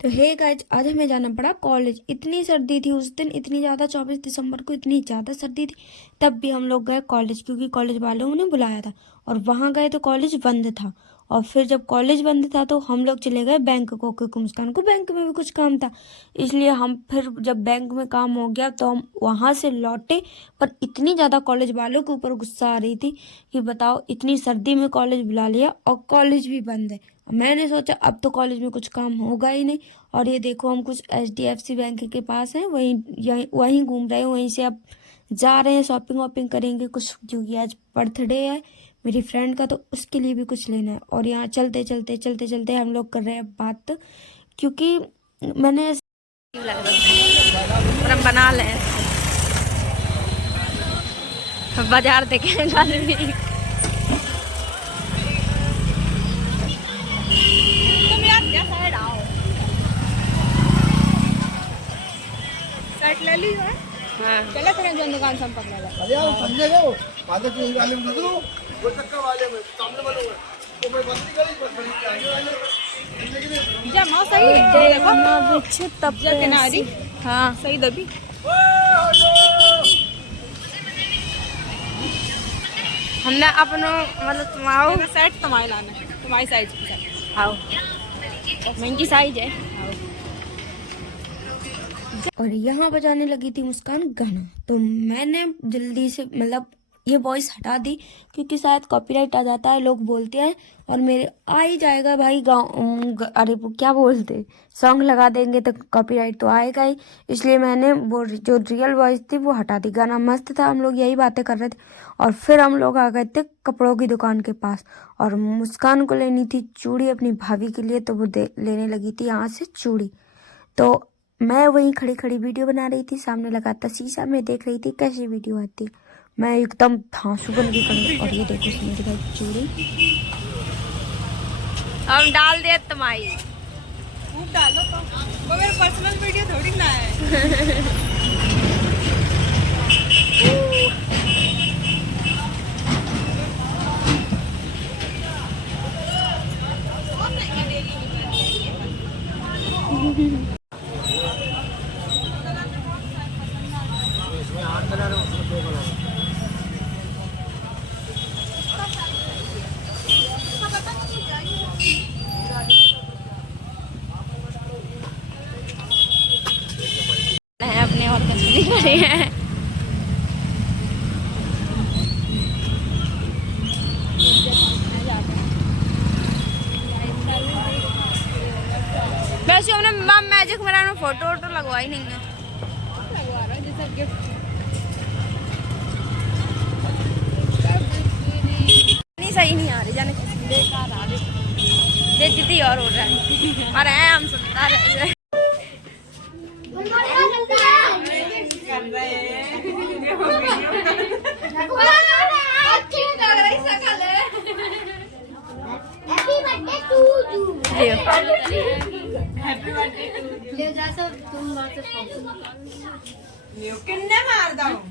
तो hey guys, आज हमें जाना पड़ा कॉलेज। इतनी सर्दी थी उस दिन, इतनी ज़्यादा 24 दिसंबर को इतनी ज़्यादा सर्दी थी, तब भी हम लोग गए कॉलेज क्योंकि कॉलेज वालों ने बुलाया था। और वहाँ गए तो कॉलेज बंद था। और फिर जब कॉलेज बंद था तो हम लोग चले गए बैंक को, क्योंकि मुस्कान को बैंक में भी कुछ काम था। इसलिए हम फिर जब बैंक में काम हो गया तो हम वहाँ से लौटे। पर इतनी ज़्यादा कॉलेज वालों के ऊपर गुस्सा आ रही थी कि बताओ, इतनी सर्दी में कॉलेज बुला लिया और कॉलेज भी बंद है। मैंने सोचा अब तो कॉलेज में कुछ काम होगा ही नहीं। और ये देखो, हम कुछ HDFC बैंक के पास हैं, वहीं घूम रहे हैं। वहीं से अब जा रहे हैं, शॉपिंग वॉपिंग करेंगे कुछ, क्योंकि आज बर्थडे है मेरी फ्रेंड का, तो उसके लिए भी कुछ लेना है। और यहाँ चलते चलते चलते चलते हम लोग कर रहे हैं बात, क्योंकि मैंने हम बना लें बाजार देखें कल भी। तुम यार क्या साइड आओ, शर्ट ले ली है। हाँ चले फिर जो दुकान संपर्क लगा। अरे यार समझे गए बात तो वाले में दो वो चक्कर वाले में सामने वाले में तो मैं बंद करी बस आगे वाले जमा सही है देखो तब किनारी। हाँ सही दबी। हमने अपनो मतलब तुम्हारा सेट तुम्हारे लाना है, तुम्हारी साइज की सेट आओ, महंगी साइज है। और यहाँ बजाने लगी थी मुस्कान गाना, तो मैंने जल्दी से मतलब ये वॉइस हटा दी, क्योंकि शायद कॉपीराइट आ जाता है, लोग बोलते हैं। और मेरे आ ही जाएगा भाई अरे वो क्या बोलते, सॉन्ग लगा देंगे तो कॉपीराइट तो आएगा ही। इसलिए मैंने वो जो रियल वॉइस थी वो हटा दी। गाना मस्त था, हम लोग यही बातें कर रहे थे। और फिर हम लोग आ गए थे कपड़ों की दुकान के पास, और मुस्कान को लेनी थी चूड़ी अपनी भाभी के लिए, तो वो लेने लगी थी यहाँ से चूड़ी। तो मैं वहीं खड़ी खड़ी वीडियो बना रही थी, सामने लगा था शीशा में, देख रही थी कैसी वीडियो आती। मैं एकदम धांसू बन के खड़ी। और ये देखो उसने दिखाई चूड़ी, हम डाल दे तुम्हारी खूब डालो तो वो मेरा पर्सनल वीडियो थोड़ी ना है। अपने और कसली करे हैं। वैसे हमने मैजिक मेरा में फोटो वोटो लगवाई नहीं है, लगवा रहा जैसा गिफ्ट नहीं सही नहीं आ रही, जाने बेकार आ रही, बेइज्जती और हो रहा है। और है हम सुनता रहे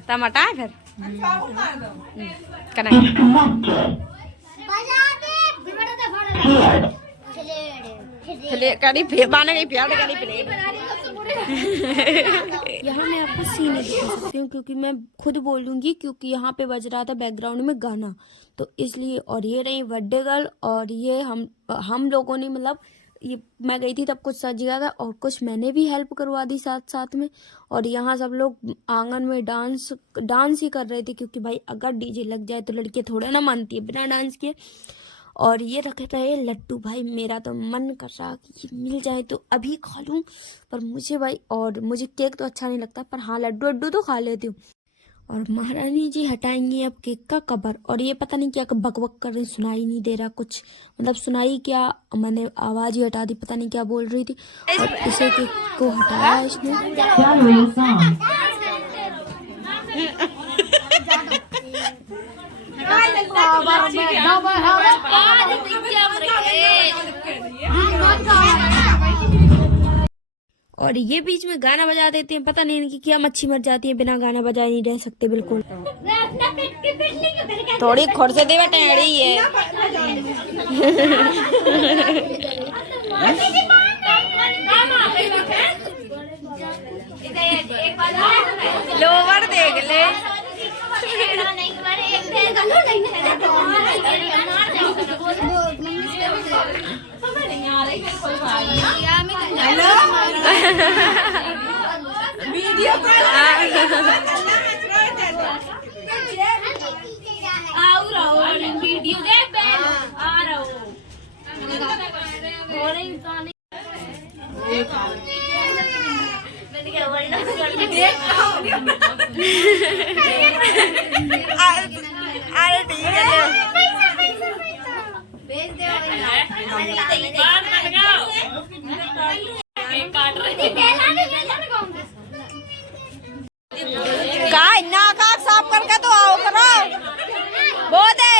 टमाटा है फिर यहाँ मैं आपको सीने दिखा सकती हूँ, क्योंकि मैं खुद बोलूँगी, क्योंकि यहाँ पे बज रहा था बैकग्राउंड में गाना, तो इसलिए। और ये रही बर्थडे गर्ल, और ये हम लोगों ने मतलब ये मैं गई थी तब कुछ सज गया था, और कुछ मैंने भी हेल्प करवा दी साथ साथ में। और यहाँ सब लोग आंगन में डांस ही कर रहे थे, क्योंकि भाई अगर डीजे लग जाए तो लड़कियाँ थोड़ा ना मानती है बिना डांस किए। और ये रखे रहे लड्डू, भाई मेरा तो मन कर रहा कि ये मिल जाए तो अभी खा लूँ, पर मुझे भाई, और मुझे केक तो अच्छा नहीं लगता, पर हाँ लड्डू वड्डू तो खा लेती हूँ। और महारानी जी हटाएंगी अब केक का कवर। और ये पता नहीं क्या बक बक कर रही, सुनाई नहीं दे रहा कुछ, मतलब सुनाई क्या, मैंने आवाज ही हटा दी, पता नहीं क्या बोल रही थी। और इसे केक को हटाया इसने। और ये बीच में गाना बजा देते हैं, पता नहीं इनकी क्या मच्छी मर जाती है, बिना गाना बजाए नहीं रह सकते बिल्कुल। थोड़ी खोर से दे टेढ़ी है। वीडियो दे आ रहा हूँ नाक साफ करके तो आओ करो वो दे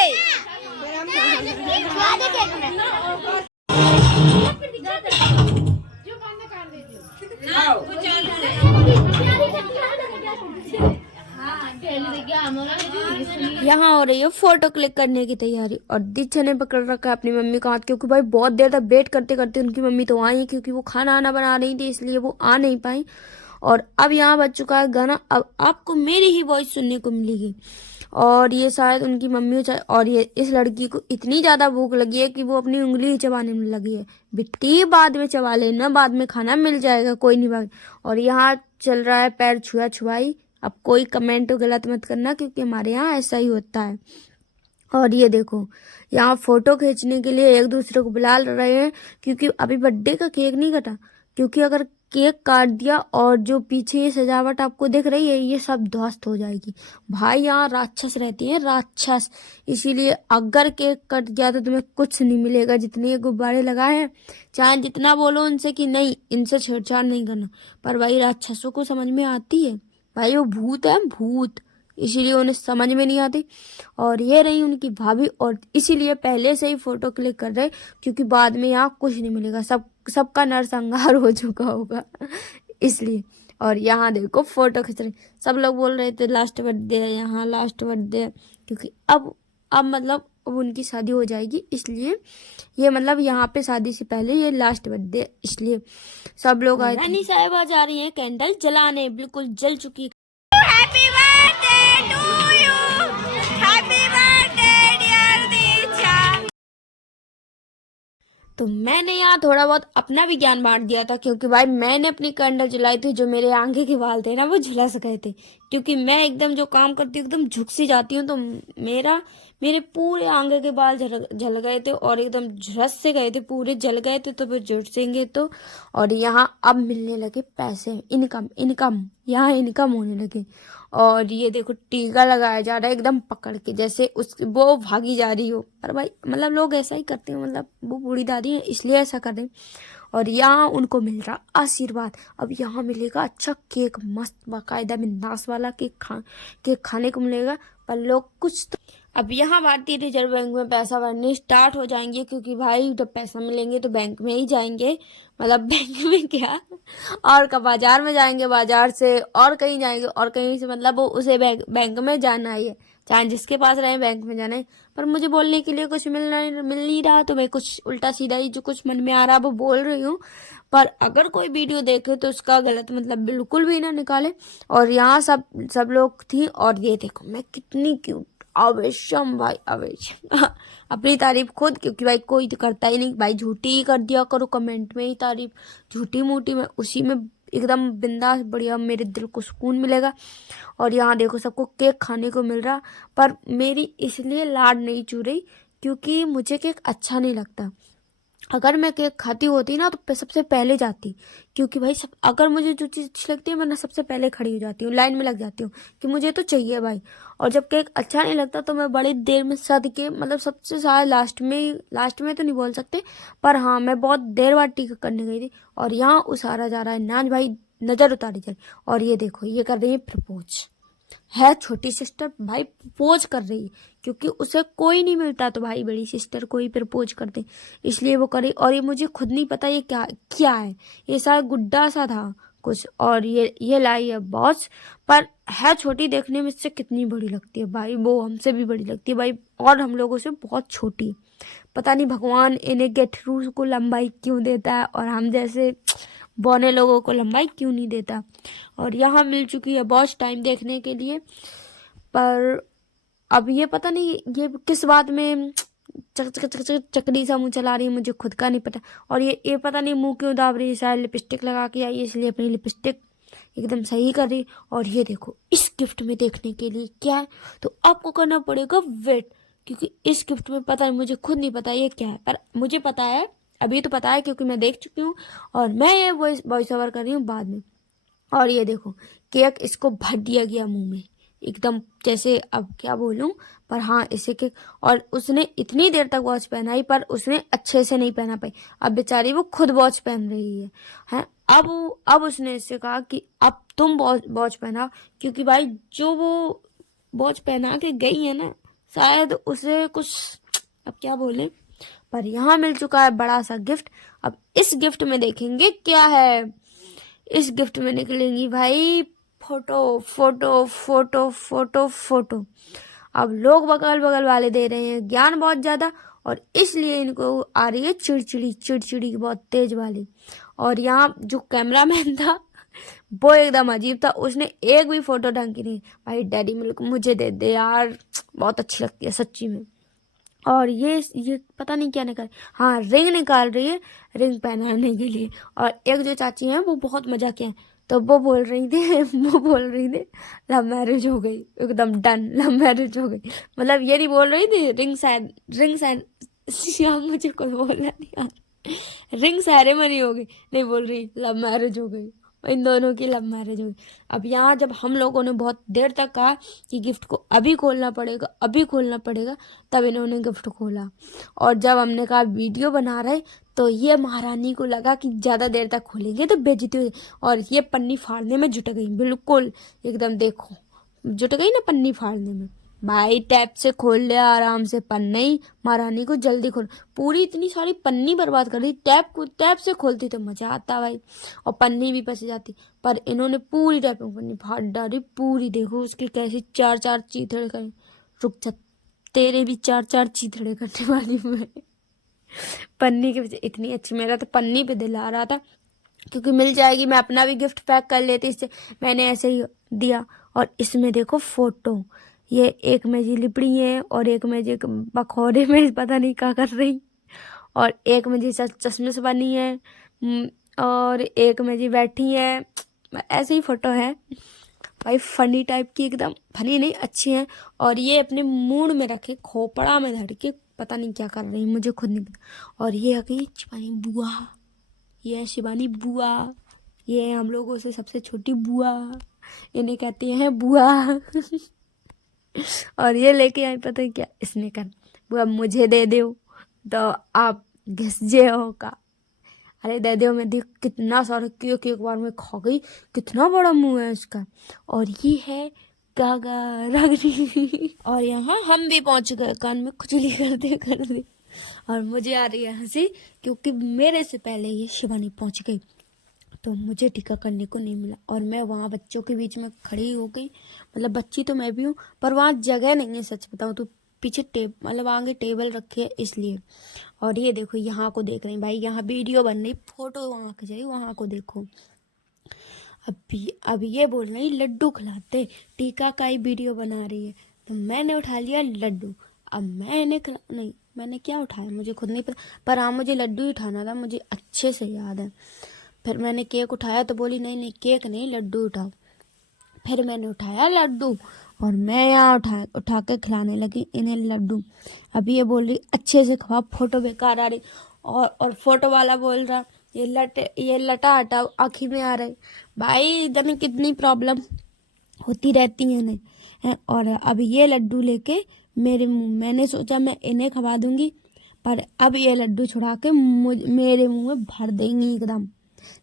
यहाँ हो रही है फोटो क्लिक करने की तैयारी और दीक्षा ने पकड़ रखा है अपनी मम्मी का हाथ, क्योंकि भाई बहुत देर तक वेट करते करते उनकी मम्मी तो आई, क्योंकि वो खाना आना बना रही थी इसलिए वो आ नहीं पाई। और अब यहाँ बज चुका है गाना, अब आपको मेरी ही वॉइस सुनने को मिलेगी। और ये शायद उनकी मम्मी और ये इस लड़की को इतनी ज्यादा भूख लगी है कि वो अपनी उंगली ही चबाने में लगी है। बेटी बाद में चबा लेना, बाद में खाना मिल जाएगा, कोई नहीं भाई। और यहाँ चल रहा है पैर छुआ छुआई। अब कोई कमेंट गलत मत करना, क्योंकि हमारे यहाँ ऐसा ही होता है। और ये देखो यहाँ फोटो खींचने के लिए एक दूसरे को बुला रहे हैं, क्योंकि अभी बर्थडे का केक नहीं कटा, क्योंकि अगर केक काट दिया और जो पीछे ये सजावट आपको दिख रही है ये सब ध्वस्त हो जाएगी। भाई यहाँ राक्षस रहती है, राक्षस। इसीलिए अगर केक कट गया तो तुम्हें कुछ नहीं मिलेगा। जितने ये गुब्बारे लगाए हैं, चाहे जितना बोलो उनसे कि नहीं इनसे छेड़छाड़ नहीं करना, पर भाई राक्षसों को समझ में आती है। भाई वो भूत है, भूत, इसीलिए उन्हें समझ में नहीं आती। और ये रही उनकी भाभी, और इसीलिए पहले से ही फोटो क्लिक कर रहे, क्योंकि बाद में यहाँ कुछ नहीं मिलेगा, सबका नरसंहार हो चुका होगा इसलिए। और यहाँ देखो फोटो खींच रहे, सब लोग बोल रहे थे लास्ट बर्थडे है यहाँ, लास्ट बर्थडे है, क्योंकि अब मतलब अब उनकी शादी हो जाएगी, इसलिए ये मतलब यहाँ पे शादी से पहले ये लास्ट बर्थडे, इसलिए सब लोग आए। रानी साहिबा जा रही हैं कैंडल जलाने, बिल्कुल जल चुकी। Happy birthday to you, happy birthday dear Diksha. तो मैंने यहाँ थोड़ा बहुत अपना भी ज्ञान बांट दिया था, क्योंकि भाई मैंने अपनी कैंडल जलाई थी, जो मेरे आगे के बाल थे ना वो झुलस गए थे, क्योंकि मैं एकदम जो काम करती हूँ एकदम झुक सी जाती हूँ, तो मेरे पूरे आगे के बाल जल गए थे और एकदम झुलस से गए थे, पूरे जल गए थे, तो फिर झुलसेंगे तो। और यहाँ अब मिलने लगे पैसे, इनकम यहाँ इनकम होने लगे। और ये देखो टीका लगाया जा रहा है एकदम पकड़ के, जैसे वो भागी जा रही हो। पर भाई मतलब लोग ऐसा ही करते हैं, मतलब वो बूढ़ी दादी है इसलिए ऐसा कर रहे हैं। और यहाँ उनको मिल रहा आशीर्वाद। अब यहाँ मिलेगा अच्छा केक, मस्त बाकायदा मिन्नास वाला केक खाने को मिलेगा। पर लोग कुछ तो अब यहाँ भारतीय रिजर्व बैंक में पैसा भरने स्टार्ट हो जाएंगे, क्योंकि भाई जब पैसा मिलेंगे तो बैंक में ही जाएंगे, मतलब बैंक में क्या और का बाजार में जाएंगे, बाजार से और कहीं जाएंगे, और कहीं से मतलब वो उसे बैंक में जाना ही है, चाहे जिसके पास रहे बैंक में जाना है। पर मुझे बोलने के लिए कुछ मिल नहीं रहा, तो मैं कुछ उल्टा सीधा ही जो कुछ मन में आ रहा वो बोल रही हूँ। पर अगर कोई वीडियो देखे तो उसका गलत मतलब बिल्कुल भी ना निकाले। और यहाँ सब लोग थी, और ये देखो मैं कितनी क्यूट, अवेशम भाई अवेशम अपनी तारीफ खुद, क्योंकि भाई कोई तो करता ही नहीं भाई, झूठी ही कर दिया करो कमेंट में ही तारीफ, झूठी मूठी में उसी में एकदम बिंदास बढ़िया, मेरे दिल को सुकून मिलेगा। और यहाँ देखो सबको केक खाने को मिल रहा, पर मेरी इसलिए लाड नहीं चू रही क्योंकि मुझे केक अच्छा नहीं लगता। अगर मैं केक खाती होती ना तो सबसे पहले जाती, क्योंकि भाई अगर मुझे जो चीज़ अच्छी लगती है मैं ना सबसे पहले खड़ी हो जाती हूँ, लाइन में लग जाती हूँ कि मुझे तो चाहिए भाई। और जब केक अच्छा नहीं लगता तो मैं बड़ी देर में सद के, मतलब सबसे ज़्यादा लास्ट में तो नहीं बोल सकते, पर हाँ मैं बहुत देर बाद टीका करने गई थी। और यहाँ उसारा जा रहा है नाच भाई, नज़र उतारी जाए। और ये देखो ये कर रही है प्रपोज, है छोटी सिस्टर भाई प्रपोज कर रही है, क्योंकि उसे कोई नहीं मिलता तो भाई बड़ी सिस्टर को ही प्रपोज करते, इसलिए वो करे। और ये मुझे खुद नहीं पता ये क्या है, ये शायद गुड्डा सा था कुछ। और ये लाई है बॉस, पर है छोटी, देखने में इससे कितनी बड़ी लगती है भाई, वो हमसे भी बड़ी लगती है भाई, और हम लोगों से बहुत छोटी। पता नहीं भगवान इन्हें गेटरू को लंबाई क्यों देता है और हम जैसे बौने लोगों को लंबाई क्यों नहीं देता। और यहाँ मिल चुकी है बॉस टाइम देखने के लिए, पर अब ये पता नहीं ये किस बात में चक चक चक चक चकरी सा मुँह चला रही है, मुझे खुद का नहीं पता। और ये पता नहीं मुँह क्यों दाब रही है, शायद लिपस्टिक लगा के आई है इसलिए अपनी लिपस्टिक एकदम सही कर रही। और ये देखो इस गिफ्ट में देखने के लिए क्या है, तो आपको करना पड़ेगा वेट, क्योंकि इस गिफ्ट में पता नहीं, मुझे खुद नहीं पता ये क्या है, पर मुझे पता है, अभी तो पता है क्योंकि मैं देख चुकी हूँ और मैं ये वॉइस ओवर कर रही हूँ बाद में। और ये देखो केक इसको भर दिया गया मुंह में एकदम, जैसे अब क्या बोलूं, पर हाँ इसे केक। और उसने इतनी देर तक वॉच पहनाई पर उसने अच्छे से नहीं पहना पाई, अब बेचारी वो खुद वॉच पहन रही है हैं। अब उसने इससे कहा कि अब तुम वॉच पहनाओ, क्योंकि भाई जो वो वॉच पहना के गई है ना, शायद उसे कुछ, अब क्या बोले, पर यहाँ मिल चुका है बड़ा सा गिफ्ट। अब इस गिफ्ट में देखेंगे क्या है। इस गिफ्ट में निकलेंगी भाई photo photo photo photo photo. अब लोग बगल बगल वाले दे रहे हैं ज्ञान बहुत ज्यादा, और इसलिए इनको आ रही है चिड़चिड़ी चिड़चिड़ी बहुत तेज वाली। और यहाँ जो कैमरामैन था वो एकदम अजीब था, उसने एक भी फोटो ढंग की नहीं। भाई डैडी मिल्क मुझे दे दे यार, बहुत अच्छी लगती है सच्ची में। और ये पता नहीं क्या निकाल, हाँ रिंग निकाल रही है, रिंग पहनाने के लिए। और एक जो चाची हैं वो बहुत मजा किया, तो वो बोल रही थी लव मैरिज हो गई, एकदम डन, लव मैरिज हो गई। मतलब ये नहीं बोल रही थी रिंग साइन मुझे कुछ बोलना नहीं यार, रिंग सेरेमनी हो गई, नहीं बोल रही लव मैरिज हो गई, इन दोनों की लव मैरिज हो गई। अब यहाँ जब हम लोगों ने बहुत देर तक कहा कि गिफ्ट को अभी खोलना पड़ेगा, तब इन्होंने गिफ्ट खोला। और जब हमने कहा वीडियो बना रहे, तो ये महारानी को लगा कि ज़्यादा देर तक खोलेंगे तो बेइज्जती हो, और ये पन्नी फाड़ने में जुट गई, बिल्कुल एकदम देखो जुट गई ना पन्नी फाड़ने में। भाई टैप से खोल ले आराम से पन्नी, महारानी को जल्दी खोल, पूरी इतनी सारी पन्नी बर्बाद कर दी। टैप से खोलती तो मजा आता भाई, और पन्नी भी फंस जाती, पर इन्होंने पूरी टैप में पन्नी फाड़ डाली पूरी। देखो उसके कैसे 4-4 चीथड़े करे, रुक जा तेरे भी 4-4 चीथड़े करने वाली मैं पन्नी के पीछे। इतनी अच्छी, मेरा तो पन्नी पे दिल आ रहा था क्योंकि मिल जाएगी, मैं अपना भी गिफ्ट पैक कर लेती इससे, मैंने ऐसे ही दिया। और इसमें देखो फोटो, ये एक में जी लिपड़ी है और एक में जी बखौरे में पता नहीं क्या कर रही, और एक में जी चश्मे से बनी है, और एक में जी बैठी है, ऐसे ही फोटो है भाई, फनी टाइप की, एकदम फनी नहीं अच्छी है। और ये अपने मूड में रखे खोपड़ा में धर के पता नहीं क्या कर रही, मुझे खुद नहीं पता। और ये है कि शिवानी बुआ, ये है शिवानी बुआ, ये है हम लोगों से सबसे छोटी बुआ, इन्हें कहते हैं बुआ और ये लेके आई पता है क्या, इसने कर बुआ मुझे दे दो, तो आप घिस जे हो का, अरे दे दो। मैं देख कितना सारा केक एक बार में खा गई, कितना बड़ा मुंह है इसका। और ये है गागा रागनी और यहाँ हम भी पहुंच गए, कान में खुजली करते और मुझे आ रही है हंसी क्योंकि मेरे से पहले ये शिवानी पहुंच गई, तो मुझे टीका करने को नहीं मिला। और मैं वहाँ बच्चों के बीच में खड़ी हो गई, मतलब बच्ची तो मैं भी हूँ पर वहाँ जगह नहीं है, सच बताऊँ तो पीछे मतलब आगे टेबल रखी है इसलिए। और ये देखो यहाँ को देख रहे हैं भाई, यहाँ वीडियो बन रही, फोटो वहाँ की जाए, वहाँ को देखो। अभी ये बोल रही लड्डू खिलाते, टीका का ही वीडियो बना रही है, तो मैंने उठा लिया लड्डू। अब नहीं मैंने क्या उठाया मुझे खुद नहीं पता, पर हाँ मुझे लड्डू ही उठाना था, मुझे अच्छे से याद है। फिर मैंने केक उठाया तो बोली नहीं केक नहीं लड्डू उठाओ। फिर मैंने उठाया लड्डू और मैं यहाँ उठा के खिलाने लगी इन्हें लड्डू। अभी ये बोल रही अच्छे से खवा, फोटो बेकार आ रही, और फोटो वाला बोल रहा ये लटा हटाओ आँखी में आ रही। भाई इधर में कितनी प्रॉब्लम होती रहती है ना। और अब ये लड्डू लेके मेरे मुँह, मैंने सोचा मैं इन्हें खवा दूंगी, पर अब ये लड्डू छुड़ा के मेरे मुँह में भर देंगी एकदम।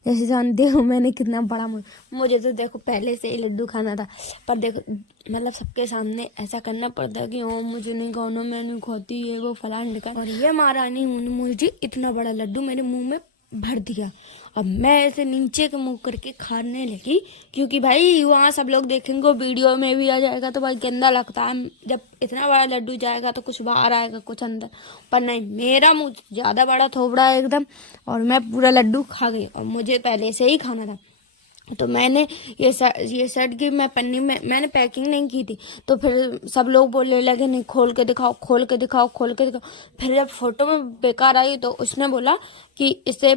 जैसे जान देखो मैंने कितना बड़ा मुझे तो देखो पहले से ही लड्डू खाना था, पर देखो मतलब सबके सामने ऐसा करना पड़ता है कि ओ मुझे नहीं खाना, मैं नहीं खाती ये वो फलान ढिकान। और ये महारानी मुझे इतना बड़ा लड्डू मेरे मुंह में भर दिया। अब मैं ऐसे नीचे के मुंह करके खाने लगी क्योंकि भाई वहाँ सब लोग देखेंगे, वीडियो में भी आ जाएगा तो भाई गंदा लगता है, जब इतना बड़ा लड्डू जाएगा तो कुछ बाहर आएगा कुछ अंदर। पर नहीं, मेरा मुंह ज़्यादा बड़ा थोबड़ा है एकदम, और मैं पूरा लड्डू खा गई और मुझे पहले से ही खाना था। तो मैंने ये शर्ट की मैं पन्नी में मैंने पैकिंग नहीं की थी, तो फिर सब लोग बोलने लगे नहीं खोल के दिखाओ, खोल के दिखाओ, खोल के दिखाओ। फिर जब फोटो में बेकार आई तो उसने बोला कि इसे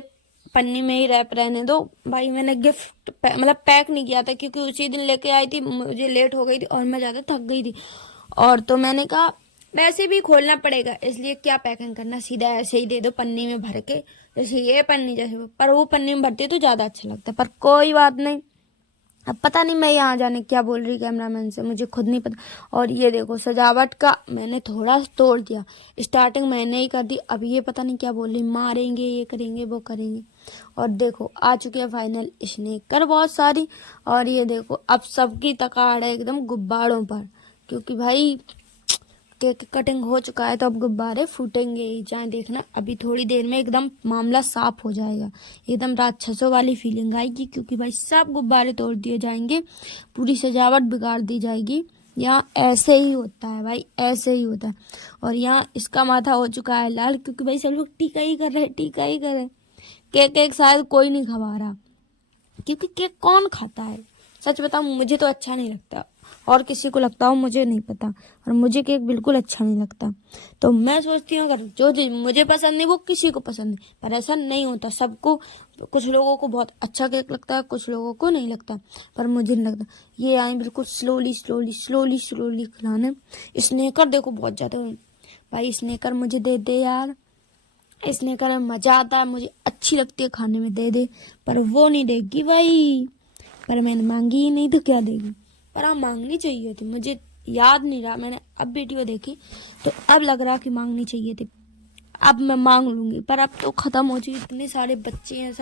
पन्नी में ही रैप रहने दो। भाई मैंने गिफ्ट मतलब पैक नहीं किया था, क्योंकि उसी दिन लेके आई थी, मुझे लेट हो गई थी और मैं ज़्यादा थक गई थी। और तो मैंने कहा वैसे भी खोलना पड़ेगा, इसलिए क्या पैकिंग करना, सीधा ऐसे ही दे दो पन्नी में भर के, जैसे ये पन्नी जैसे पर वो पन्नी में भरती तो ज़्यादा अच्छा लगता। पर कोई बात नहीं, अब पता नहीं मैं यहाँ जाने क्या बोल रही कैमरामैन से, मुझे खुद नहीं पता। और ये देखो सजावट का मैंने थोड़ा तोड़ दिया, स्टार्टिंग मैंने ही कर दी। अब ये पता नहीं क्या बोल रही, मारेंगे, ये करेंगे, वो करेंगे। और देखो आ चुके हैं फाइनल स्नेकर बहुत सारी। और ये देखो अब सबकी तकाड़ है एकदम गुब्बारों पर, क्योंकि भाई केक कटिंग हो चुका है, तो अब गुब्बारे फूटेंगे ही, चाहे देखना अभी थोड़ी देर में एकदम मामला साफ हो जाएगा, एकदम राक्षसों वाली फीलिंग आएगी, क्योंकि भाई सब गुब्बारे तोड़ दिए जाएंगे, पूरी सजावट बिगाड़ दी जाएगी। यहाँ ऐसे ही होता है भाई, ऐसे ही होता है। और यहाँ इसका माथा हो चुका है लाल, क्योंकि भाई सब लोग टीका ही कर रहे हैं, टीका ही कर रहे हैं। केक शायद कोई नहीं खवा रहा, क्योंकि केक कौन खाता है, सच बताऊं मुझे तो अच्छा नहीं लगता, और किसी को लगता हो मुझे नहीं पता, और मुझे केक बिल्कुल अच्छा नहीं लगता। तो मैं सोचती हूँ अगर जो चीज़ मुझे पसंद नहीं वो किसी को पसंद नहीं, पर ऐसा नहीं होता, सबको, कुछ लोगों को बहुत अच्छा केक लगता है, कुछ लोगों को नहीं लगता, पर मुझे नहीं लगता। ये आए बिल्कुल स्लोली स्लोली स्लोली स्लोली खिलाने। स्नेकर देखो बहुत ज़्यादा, भाई स्नेकर मुझे दे दे यार, स्नेकर में मज़ा आता है, मुझे अच्छी लगती है खाने में, दे दे। पर वो नहीं देगी भाई, पर मैंने मांगी ही नहीं तो क्या देगी। पर हाँ मांगनी चाहिए थी, मुझे याद नहीं रहा, मैंने अब वीडियो देखी तो अब लग रहा कि मांगनी चाहिए थी। अब मैं मांग लूंगी, पर अब तो खत्म हो चुकी, इतने सारे बच्चे हैं,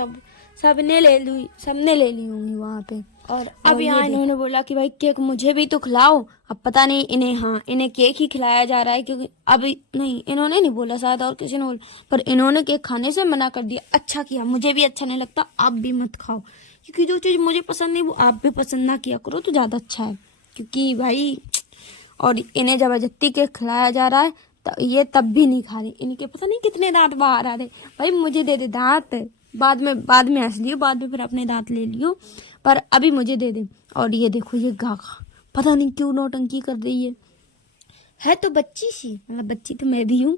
सबने ले ली होंगी वहाँ पे। और अब यहाँ इन्होंने बोला कि भाई केक मुझे भी तो खिलाओ। अब पता नहीं इन्हें केक ही खिलाया जा रहा है, क्योंकि अभी नहीं, इन्होंने नहीं बोला शायद, और किसी ने बोला, पर इन्होंने केक खाने से मना कर दिया। अच्छा किया, मुझे भी अच्छा नहीं लगता, आप भी मत खाओ, क्योंकि जो चीज़ मुझे पसंद नहीं वो आप भी पसंद ना किया करो तो ज़्यादा अच्छा है। क्योंकि भाई और इन्हें जबरदस्ती केक खिलाया जा रहा है, तो ये तब भी नहीं खा रहे, इनके पता नहीं कितने दांत बाहर आ रहे। भाई मुझे दे दे दांत, बाद में हंस लियो, बाद में फिर अपने दांत ले लियो, पर अभी मुझे दे दे। और ये देखो ये गागा पता नहीं क्यों नौटंकी कर रही है तो बच्ची सी, मतलब बच्ची तो मैं भी हूँ,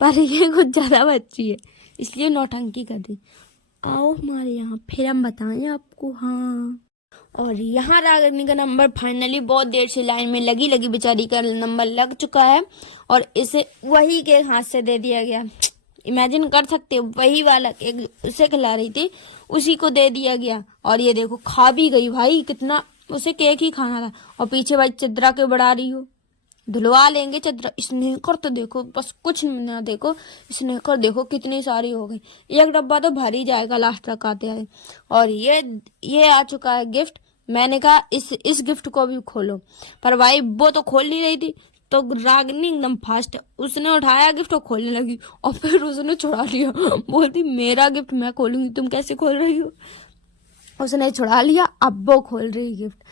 पर ये कुछ ज़्यादा बच्ची है, इसलिए नौटंकी कर रही। आओ हमारे यहाँ फिर हम बताएं आपको। हाँ, और यहाँ रागिनी का नंबर फाइनली बहुत देर से लाइन में लगी बेचारी का नंबर लग चुका है, और इसे वही केक हाथ से दे दिया गया। इमेजिन कर सकते हो, वही वाला केक उसे खिला रही थी उसी को दे दिया गया, और ये देखो खा भी गई भाई, कितना उसे केक ही खाना था। और पीछे भाई चदरा के बढ़ा रही हो, धुलवा लेंगे चदरा। स्नेकर तो देखो बस कुछ ना, देखो स्नेकर देखो कितनी सारी हो गई, एक डब्बा तो भर ही जाएगा लास्ट तक आते आए। और ये आ चुका है गिफ्ट, मैंने कहा इस गिफ्ट को भी खोलो, पर भाई वो तो खोल नहीं रही थी, तो रागिनी एकदम फास्ट, उसने उठाया गिफ्ट और खोलने लगी, और फिर उसने छुड़ा लिया, बोलती मेरा गिफ्ट मैं खोलूंगी, तुम कैसे खोल रही हो। उसने छुड़ा लिया, अब वो खोल रही गिफ्ट।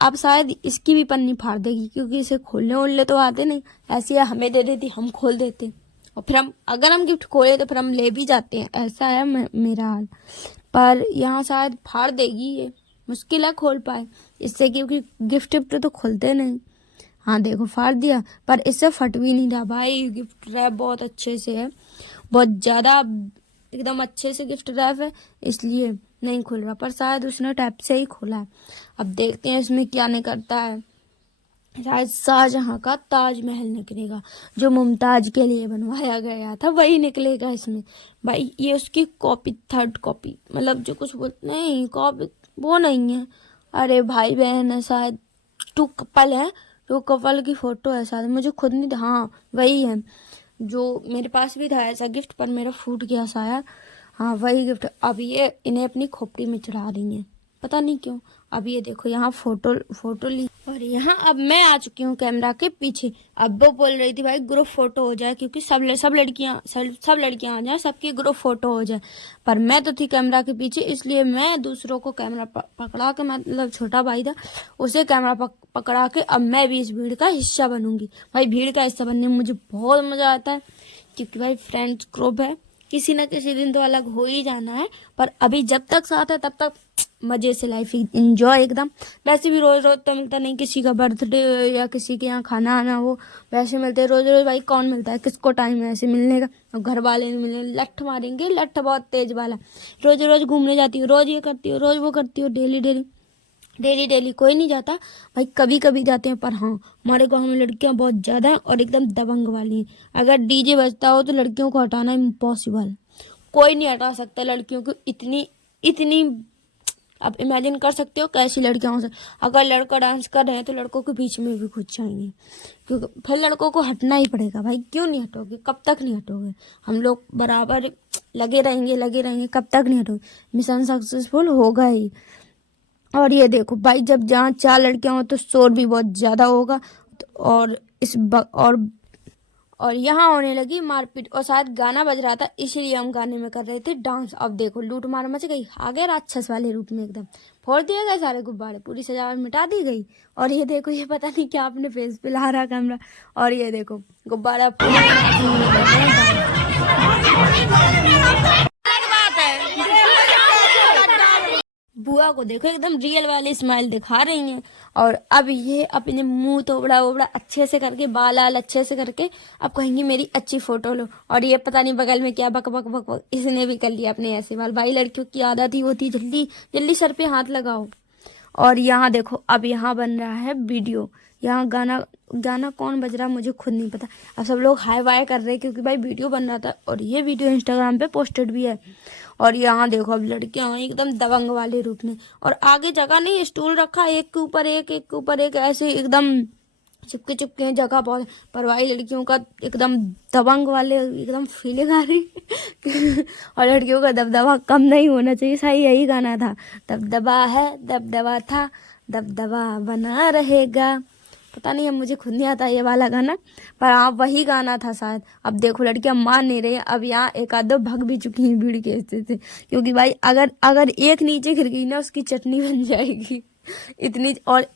अब शायद इसकी भी पन्नी फाड़ देगी, क्योंकि इसे खोलने वोलने तो आते नहीं, ऐसी है हमें दे देती, हम खोल देते, और फिर अगर हम गिफ्ट खोले तो फिर हम ले भी जाते हैं, ऐसा है मेरा हाल। पर यहाँ शायद फाड़ देगी, ये मुश्किल है खोल पाए इससे, क्योंकि गिफ्ट तो खोलते नहीं। हाँ देखो फाड़ दिया, पर इससे फट भी नहीं रहा भाई, गिफ्ट रैप बहुत अच्छे से है, बहुत ज़्यादा एकदम अच्छे से गिफ्ट रैप है, इसलिए नहीं खुल रहा, पर शायद उसने टैप से ही खोला है। अब देखते हैं इसमें क्या निकलता है, शायद शाहजहां का ताजमहल निकलेगा, जो मुमताज के लिए बनवाया गया था वही निकलेगा इसमें। भाई ये उसकी कॉपी, थर्ड कॉपी, मतलब जो कुछ बोलते नहीं, कॉपी वो नहीं है, अरे भाई बहन है शायद, टू कपल की फोटो है शायद, मुझे खुद नहीं, हाँ वही है, जो मेरे पास भी था ऐसा गिफ्ट, पर मेरा फूट गया शायद। हाँ वही गिफ्ट। अब ये इन्हें अपनी खोपड़ी में चढ़ा रही हैं, पता नहीं क्यों। अब ये देखो यहाँ फोटो ली, और यहाँ अब मैं आ चुकी हूँ कैमरा के पीछे। अब वो बोल रही थी भाई ग्रुप फोटो हो जाए, क्योंकि सब लड़कियाँ आ जाए, सबकी ग्रुप फोटो हो जाए, पर मैं तो थी कैमरा के पीछे, इसलिए मैं दूसरों को कैमरा पकड़ा के, मतलब छोटा भाई था उसे कैमरा पकड़ा के अब मैं भी इस भीड़ का हिस्सा बनूंगी। भाई भीड़ का हिस्सा बनने में मुझे बहुत मजा आता है, क्योंकि भाई फ्रेंड्स ग्रुप है, किसी ना किसी दिन तो अलग हो ही जाना है, पर अभी जब तक साथ है तब तक मजे से लाइफ एंजॉय एकदम। वैसे भी रोज रोज तो मिलता नहीं, किसी का बर्थडे या किसी के यहाँ खाना आना हो वैसे मिलते हैं। रोज रोज भाई कौन मिलता है, किसको टाइम है ऐसे मिलने का। और घर वाले नहीं मिलने, लठ मारेंगे, लठ बहुत तेज वाला। रोज रोज घूमने जाती हो, रोज ये करती हो, रोज वो करती हो, डेली डेली डेली डेली कोई नहीं जाता भाई, कभी कभी जाते हैं। पर हाँ, हमारे गांव में लड़कियां बहुत ज्यादा हैं और एकदम दबंग वाली हैं। अगर डीजे बजता हो तो लड़कियों को हटाना इम्पॉसिबल, कोई नहीं हटा सकता लड़कियों को। इतनी इतनी आप इमेजिन कर सकते हो कैसी लड़कियां हो सकती। अगर लड़का डांस कर रहे हैं तो लड़कों के बीच में भी घुस जाएंगे, क्योंकि फिर लड़कों को हटना ही पड़ेगा भाई। क्यों नहीं हटोगे, कब तक नहीं हटोगे। हम लोग बराबर लगे रहेंगे, कब तक नहीं हटोगे। मिशन सक्सेसफुल होगा ही। और ये देखो भाई, जब जहाँ 4 लड़कियां हो तो शोर भी बहुत ज्यादा होगा। और और यहाँ होने लगी मारपीट, और शायद गाना बज रहा था इसीलिए हम गाने में कर रहे थे डांस। अब देखो लूट मार मच गई, आ गए राक्षस वाले रूप में, एकदम फोड़ दिए गए सारे गुब्बारे, पूरी सजावट मिटा दी गई। और ये देखो, ये पता नहीं क्या अपने फेस पे ला रहा कैमरा। और ये देखो गुब्बारा बुआ को देखो एकदम रियल वाली स्माइल दिखा रही हैं। और अब ये अपने मुंह तोबड़ा वोबड़ा अच्छे से करके, बाल आल अच्छे से करके अब कहेंगी मेरी अच्छी फोटो लो। और ये पता नहीं बगल में क्या बक बक बक बक, इसने भी कर लिया अपने ऐसे बाल। भाई लड़कियों की आदत ही होती, जल्दी जल्दी सर पे हाथ लगाओ। और यहाँ देखो, अब यहाँ बन रहा है वीडियो। यहाँ गाना कौन बज रहा मुझे खुद नहीं पता। अब सब लोग हाई वाई कर रहे हैं क्योंकि भाई वीडियो बन रहा था, और ये वीडियो इंस्टाग्राम पे पोस्टेड भी है। और यहाँ देखो अब लड़कियां एकदम दबंग वाले रूप में, और आगे जगह नहीं, स्टूल रखा एक के ऊपर एक, एक के ऊपर एक, ऐसे एकदम चिपके चिपके जगह बहुत। पर भाई लड़कियों का एकदम दबंग वाले एकदम फीलिंग आ रही। और लड़कियों का दबदबा कम नहीं होना चाहिए। सही यही गाना था, दबदबा है दबदबा था दबदबा बना रहेगा। पता नहीं, अब मुझे खुद नहीं आता ये वाला गाना, पर हाँ वही गाना था शायद। अब देखो लड़कियां मान नहीं रही। अब यहाँ एक आध दो भग भी चुकी हैं भीड़ के से, क्योंकि भाई अगर एक नीचे गिर गई ना उसकी चटनी बन जाएगी इतनी। और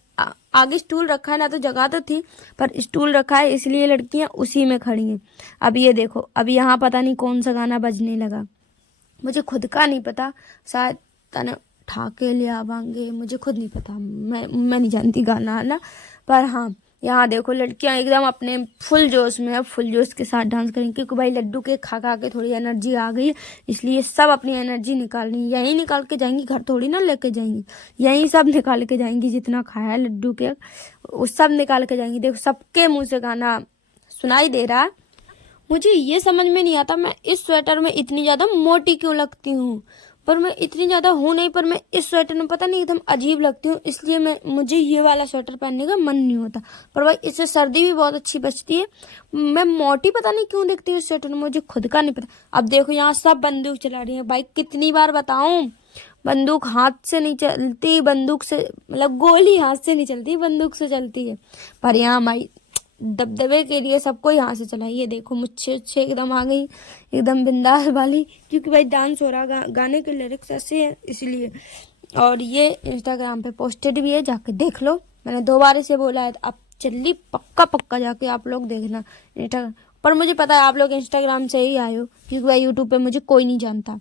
आगे स्टूल रखा है ना, तो जगह तो थी पर स्टूल रखा है इसलिए लड़कियां उसी में खड़ी हैं। अब ये देखो, अब यहाँ पता नहीं कौन सा गाना बजने लगा, मुझे खुद का नहीं पता। शायद तने ठाके ले आवांगे, मुझे खुद नहीं पता, मैं नहीं जानती गाना ना। पर हाँ, यहाँ देखो लड़कियां एकदम अपने फुल जोश में, अब फुल जोश के साथ डांस करेंगी, क्योंकि भाई लड्डू के खा के थोड़ी एनर्जी आ गई है, इसलिए सब अपनी एनर्जी निकाल रही है। यहीं निकाल के जाएंगी, घर थोड़ी ना लेके जाएंगी, यहीं सब निकाल के जाएंगी। जितना खाया है लड्डू के वो सब निकाल के जाएंगी। देखो सबके मुंह से गाना सुनाई दे रहा है। मुझे ये समझ में नहीं आता मैं इस स्वेटर में इतनी ज्यादा मोटी क्यों लगती हूँ। पर मैं इतनी ज्यादा हूँ नहीं, पर मैं इस स्वेटर में पता नहीं एकदम अजीब लगती हूँ, इसलिए मुझे ये वाला स्वेटर पहनने का मन नहीं होता। पर भाई इससे सर्दी भी बहुत अच्छी बचती है। मैं मोटी पता नहीं क्यों दिखती हूँ इस स्वेटर में, मुझे खुद का नहीं पता। अब देखो यहाँ सब बंदूक चला रही है भाई, कितनी बार बताऊं, बंदूक हाथ से नहीं चलती, बंदूक से मतलब गोली हाथ से नहीं चलती, बंदूक से चलती है। पर यहाँ भाई दबदबे के लिए सबको यहाँ से चला। ये देखो मुझसे एकदम आ गई, एकदम बिंदास वाली, क्योंकि भाई डांस हो रहा, गाने के लिरिक्स ऐसे हैं इसलिए। और ये इंस्टाग्राम पे पोस्टेड भी है, जाके देख लो। मैंने 2 बार इसे बोला है, अब जल्दी पक्का जाके आप लोग देखना इंस्टाग्राम पर। मुझे पता है आप लोग इंस्टाग्राम से ही आए हो, क्योंकि भाई यूट्यूब पे मुझे कोई नहीं जानता,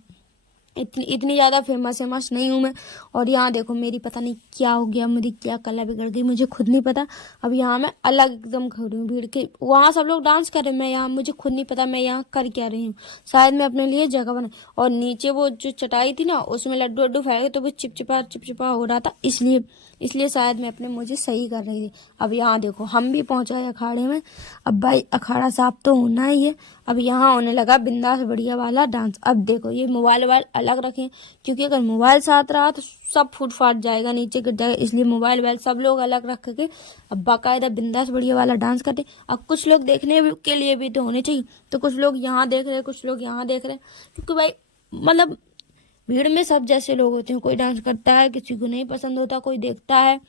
इतनी ज़्यादा फेमस नहीं हूँ मैं। और यहाँ देखो मेरी पता नहीं क्या हो गया, मेरी क्या कला बिगड़ गई, मुझे खुद नहीं पता। अब यहाँ मैं अलग एकदम खड़ी हूँ भीड़ के, वहाँ सब लोग डांस कर रहे हैं, मैं यहाँ, मुझे खुद नहीं पता मैं यहाँ कर क्या रही हूँ। शायद मैं अपने लिए जगह बना। और नीचे वो जो चटाई थी ना, उसमें लड्डू वड्डू फेंके तो वो चिपचिपा हो रहा था, इसलिए शायद मैं अपने मुझे सही कर रही थी। अब यहाँ देखो हम भी पहुंचाए अखाड़े में। अब भाई अखाड़ा साफ तो होना ही है। अब यहाँ होने लगा बिंदास बढ़िया वाला डांस। अब देखो ये मोबाइल अलग रखें, क्योंकि अगर मोबाइल साथ रहा तो सब फूट फाट जाएगा, नीचे गिर जाएगा, इसलिए मोबाइल सब लोग अलग रख के अब बाकायदा बिंदास बढ़िया वाला डांस करते। अब कुछ लोग देखने के लिए भी तो होने चाहिए, तो कुछ लोग यहाँ देख रहे हैं, कुछ लोग यहाँ देख रहे हैं, क्योंकि भाई मतलब भीड़ में सब जैसे लोग होते हैं, कोई डांस करता है, किसी को नहीं पसंद होता, कोई देखता है,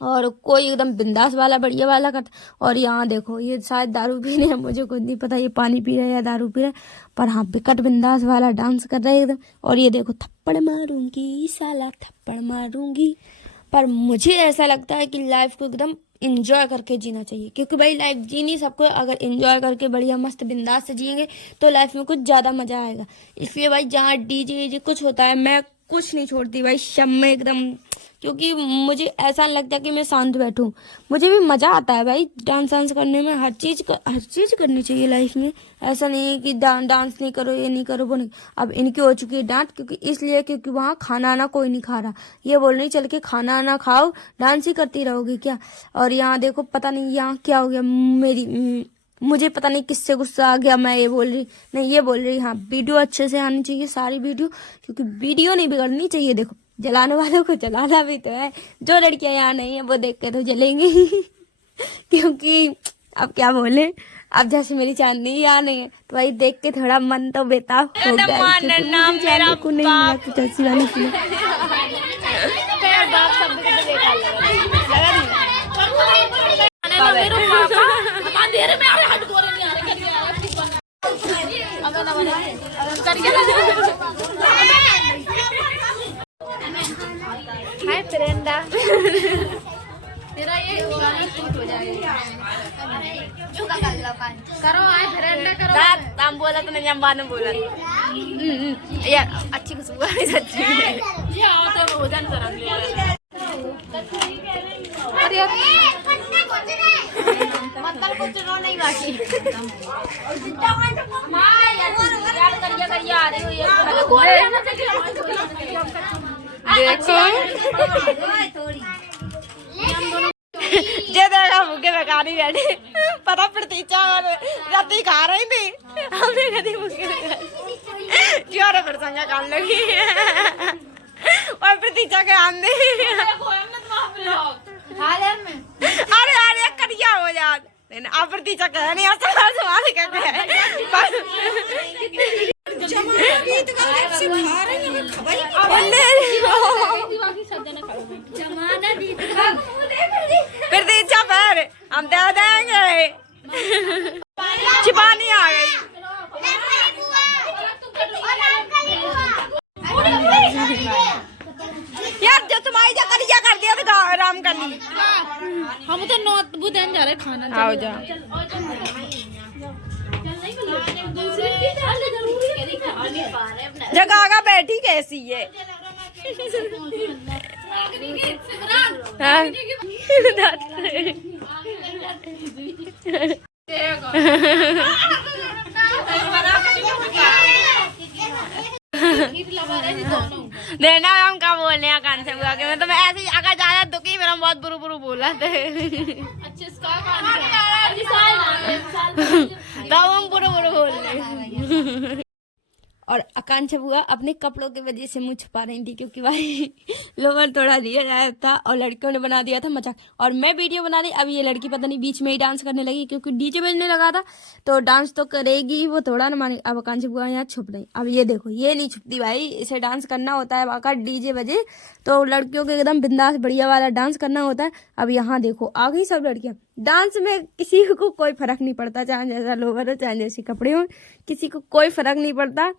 और कोई एकदम बिंदास वाला बढ़िया वाला करता। और यहाँ देखो ये शायद दारू पी रहे हैं, मुझे खुद नहीं पता ये पानी पी रहे हैं या दारू पी रहे हैं, पर हाँ बिकट बिंदास वाला डांस कर रहे हैं एकदम। और ये देखो थप्पड़ मारूंगी साला थप्पड़ मारूंगी, पर मुझे ऐसा लगता है कि लाइफ को एकदम इंजॉय करके जीना चाहिए, क्योंकि भाई लाइफ जीनी सबको, अगर इंजॉय करके बढ़िया मस्त बिंदास से जिएंगे तो लाइफ में कुछ ज़्यादा मज़ा आएगा। इसलिए भाई जहाँ डीजे वीजे कुछ होता है मैं कुछ नहीं छोड़ती भाई, सब में एकदम, क्योंकि मुझे ऐसा नहीं लगता कि मैं शांत बैठूं, मुझे भी मज़ा आता है भाई डांस वांस करने में। हर चीज़ करनी चाहिए लाइफ में। ऐसा नहीं है कि डांस नहीं करो, ये नहीं करो, वो नहीं। अब इनकी हो चुकी है डांट, क्योंकि वहाँ खाना ना कोई नहीं खा रहा, ये बोल रही चल के खाना ना खाओ, डांस ही करती रहोगी क्या। और यहाँ देखो पता नहीं यहाँ क्या हो गया, मुझे पता नहीं किससे गुस्सा आ गया, मैं ये बोल रही नहीं, ये बोल रही हाँ वीडियो अच्छे से आनी चाहिए, सारी वीडियो, क्योंकि वीडियो नहीं बिगड़नी चाहिए। देखो जलाने वालों को जलाना भी तो है, जो लड़कियां यहाँ नहीं है वो देख के तो जलेंगी क्योंकि अब क्या बोले, अब जैसे मेरी चांदनी यहाँ नहीं है तो भाई देख के थोड़ा मन तो बेताब हो गया, चांदनी को नहीं मिला कुछ ऐसी वाली चीज़। हाय फ्रेंडा, तेरा ये गाना शूट हो जाएगा। करो हाय फ्रेंडा करो। हम बोला तो नहीं, हम बाद में बोला यार, अच्छी खुशबू आ रही सच्ची में। ये आओ तो भोजन करेंगे। अरे मतलब कुछ रो नहीं बाकी। यार करिया आ रही हो ये देखो जे देखा भूखे बेकार ही बैठे, पता प्रतीक्षा और राती खा रही थी, हमने कभी भूखे क्यों रे प्रसंगा खाने लगी और प्रतीक्षा के आंधे अरे अरे करिया हो जात आप प्रतीक्षा कह नहीं आ सवाल कहते हैं प्रतीक्षा पर हम दे देंगे, छिपानी आ गई। यार जो तुम्हारी जो करिया कर दिया तो आराम कर ली, हम तो नौ बुधन जा रहे खाना। आओ जा जगह बैठी कैसी है देना हम क्या बोल रहे हैं कान से बुआ के, मैं तो मैं ऐसे ही आका जा रहा दुखी, मेरा बहुत बुरु बोला थे। तो हम बुरु बोल रहे। और आकांक्षा बुआ अपने कपड़ों की वजह से मुँह छुपा रही थी, क्योंकि भाई लोअर थोड़ा दिया जाया था और लड़कियों ने बना दिया था मजाक, और मैं वीडियो बना रही। अब ये लड़की पता नहीं बीच में ही डांस करने लगी, क्योंकि डीजे बजने लगा था तो डांस तो करेगी वो, थोड़ा ना मानी। अब आकांक्षा बुआ यहाँ छुप रही। अब ये देखो ये नहीं छुपती भाई, इसे डांस करना होता है, वाका डीजे बजे तो लड़कियों के एकदम बिंदास बढ़िया वाला डांस करना होता है। अब यहाँ देखो आ गई सब लड़कियाँ डांस में, किसी को कोई फर्क नहीं पड़ता, चाहे जैसा लोअर हो चाहे जैसे कपड़े हो, किसी को कोई फर्क नहीं पड़ता,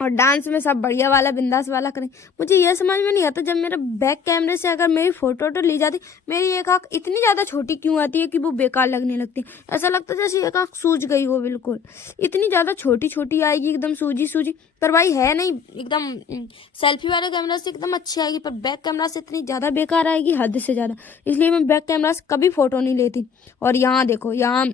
और डांस में सब बढ़िया वाला बिंदास वाला करें। मुझे ये समझ में नहीं आता, जब मेरा बैक कैमरे से अगर मेरी फोटो ली जाती, मेरी एक आँख इतनी ज़्यादा छोटी क्यों आती है कि वो बेकार लगने लगती है। ऐसा लगता है जैसे एक आँख सूज गई हो, बिल्कुल इतनी ज़्यादा छोटी आएगी, एकदम सूजी। पर भाई है नहीं, एकदम सेल्फी वाले कैमरा से एकदम अच्छी आएगी, पर बैक कैमरा से इतनी ज़्यादा बेकार आएगी, हद से ज़्यादा। इसलिए मैं बैक कैमरा से कभी फ़ोटो नहीं लेती। और यहाँ देखो, यहाँ